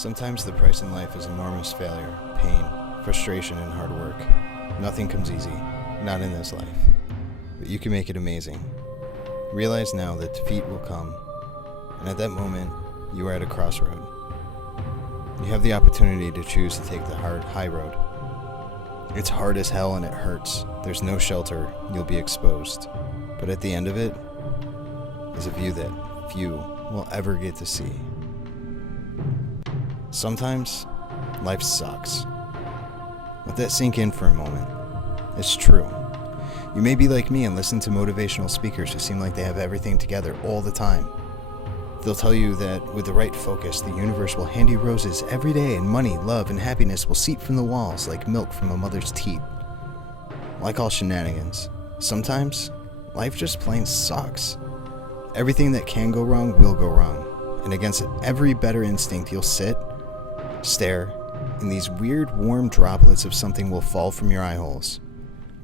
Sometimes the price in life is enormous failure, pain, frustration, and hard work. Nothing comes easy, not in this life. But you can make it amazing. Realize now that defeat will come, and at that moment, you are at a crossroad. You have the opportunity to choose to take the high road. It's hard as hell and it hurts. There's no shelter, you'll be exposed. But at the end of it is a view that few will ever get to see. Sometimes, life sucks. Let that sink in for a moment. It's true. You may be like me and listen to motivational speakers who seem like they have everything together all the time. They'll tell you that with the right focus, the universe will hand you roses every day, and money, love, and happiness will seep from the walls like milk from a mother's teat. Like all shenanigans, sometimes life just plain sucks. Everything that can go wrong will go wrong, and against every better instinct you'll sit, stare, and these weird warm droplets of something will fall from your eye holes.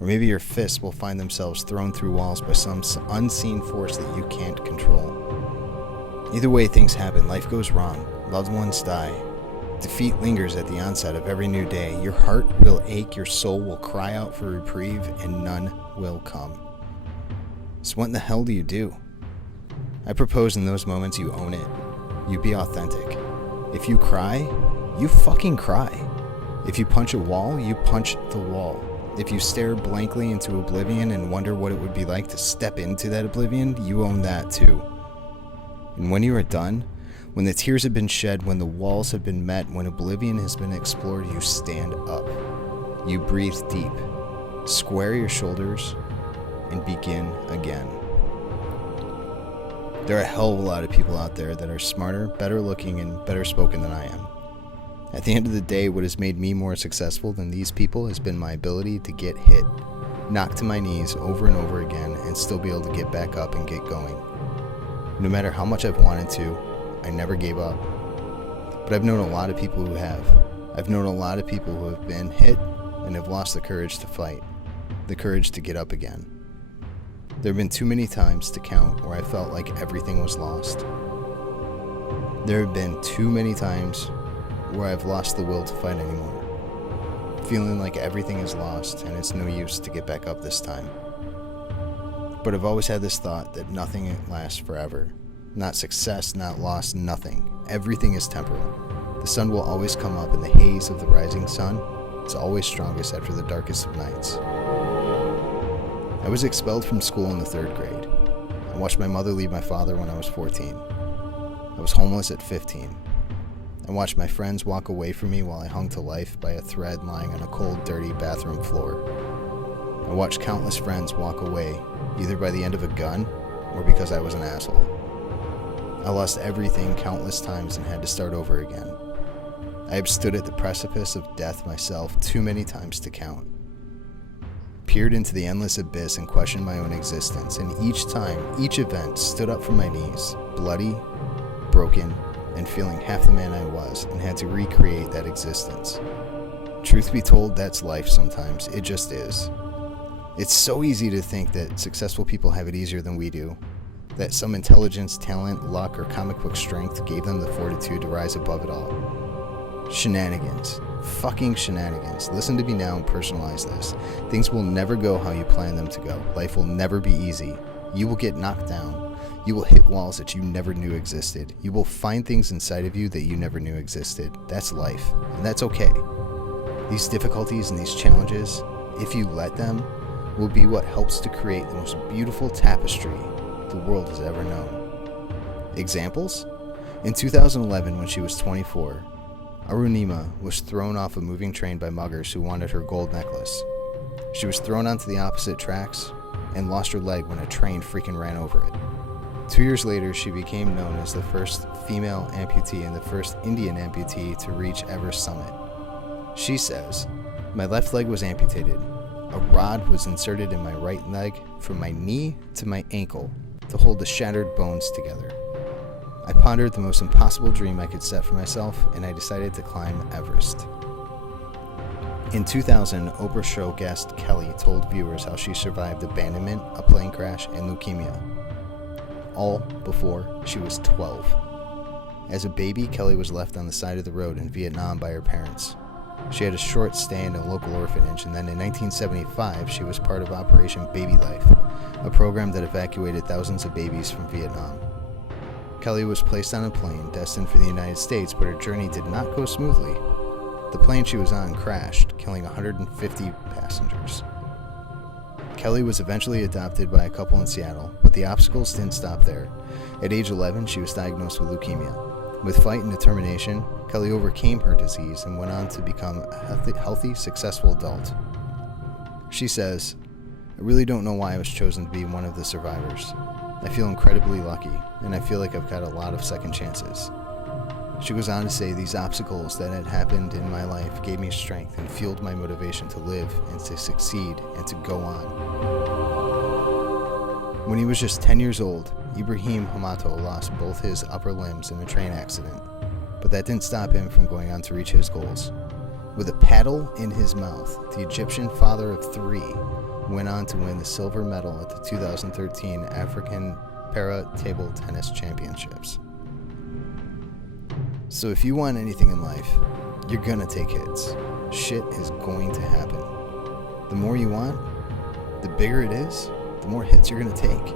Or maybe your fists will find themselves thrown through walls by some unseen force that you can't control. Either way things happen, life goes wrong, loved ones die. Defeat lingers at the onset of every new day. Your heart will ache, your soul will cry out for reprieve, and none will come. So what in the hell do you do? I propose in those moments you own it. You be authentic. If you cry, you fucking cry. If you punch a wall, you punch the wall. If you stare blankly into oblivion and wonder what it would be like to step into that oblivion, you own that too. And when you are done, when the tears have been shed, when the walls have been met, when oblivion has been explored, you stand up. You breathe deep, square your shoulders, and begin again. There are a hell of a lot of people out there that are smarter, better looking, and better spoken than I am. At the end of the day, what has made me more successful than these people has been my ability to get hit, knocked to my knees over and over again, and still be able to get back up and get going. No matter how much I've wanted to, I never gave up. But I've known a lot of people who have. I've known a lot of people who have been hit and have lost the courage to fight, the courage to get up again. There have been too many times to count where I felt like everything was lost. There have been too many times where I've lost the will to fight anymore, feeling like everything is lost and it's no use to get back up this time. But I've always had this thought that nothing lasts forever. Not success, not loss, nothing. Everything is temporal. The sun will always come up in the haze of the rising sun. It's always strongest after the darkest of nights. I was expelled from school in the 3rd grade. I watched my mother leave my father when I was 14. I was homeless at 15. I watched my friends walk away from me while I hung to life by a thread lying on a cold, dirty bathroom floor. I watched countless friends walk away, either by the end of a gun or because I was an asshole. I lost everything countless times and had to start over again. I have stood at the precipice of death myself too many times to count. Peered into the endless abyss and questioned my own existence, and each time, each event, stood up from my knees, bloody, broken, and feeling half the man I was, and had to recreate that existence. Truth be told, that's life sometimes. It just is. It's so easy to think that successful people have it easier than we do, that some intelligence, talent, luck, or comic book strength gave them the fortitude to rise above it all. Shenanigans. Fucking shenanigans. Listen to me now and personalize this. Things will never go how you plan them to go. Life will never be easy. You will get knocked down. You will hit walls that you never knew existed. You will find things inside of you that you never knew existed. That's life, and that's okay. These difficulties and these challenges, if you let them, will be what helps to create the most beautiful tapestry the world has ever known. Examples? In 2011, when she was 24, Arunima was thrown off a moving train by muggers who wanted her gold necklace. She was thrown onto the opposite tracks and lost her leg when a train freaking ran over it. 2 years later, she became known as the first female amputee and the first Indian amputee to reach Everest summit. She says, "My left leg was amputated. A rod was inserted in my right leg from my knee to my ankle to hold the shattered bones together. I pondered the most impossible dream I could set for myself, and I decided to climb Everest." In 2000, Oprah show guest Kelly told viewers how she survived abandonment, a plane crash, and leukemia, all before she was 12. As a baby, Kelly was left on the side of the road in Vietnam by her parents. She had a short stay in a local orphanage, and then in 1975, she was part of Operation Baby Life, a program that evacuated thousands of babies from Vietnam. Kelly was placed on a plane destined for the United States, but her journey did not go smoothly. The plane she was on crashed, killing 150 passengers. Kelly was eventually adopted by a couple in Seattle, but the obstacles didn't stop there. At age 11, she was diagnosed with leukemia. With fight and determination, Kelly overcame her disease and went on to become a healthy, successful adult. She says, "I really don't know why I was chosen to be one of the survivors. I feel incredibly lucky, and I feel like I've got a lot of second chances." She goes on to say, "These obstacles that had happened in my life gave me strength and fueled my motivation to live and to succeed and to go on." When he was just 10 years old, Ibrahim Hamato lost both his upper limbs in a train accident, but that didn't stop him from going on to reach his goals. With a paddle in his mouth, the Egyptian father of 3 went on to win the silver medal at the 2013 African Para-Table Tennis Championships. So if you want anything in life, you're gonna take hits. Shit is going to happen. The more you want, the bigger it is, the more hits you're gonna take.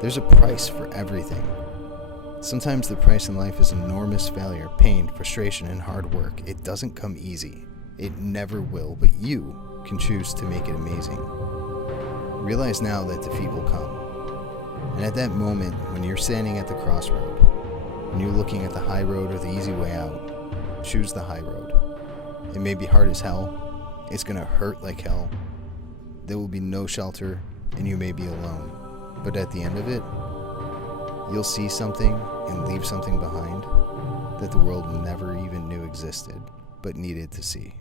There's a price for everything. Sometimes the price in life is enormous failure, pain, frustration, and hard work. It doesn't come easy. It never will, but you can choose to make it amazing. Realize now that defeat will come. And at that moment, when you're standing at the crossroad, when you're looking at the high road or the easy way out, choose the high road. It may be hard as hell. It's gonna hurt like hell. There will be no shelter, and you may be alone. But at the end of it, you'll see something and leave something behind that the world never even knew existed, but needed to see.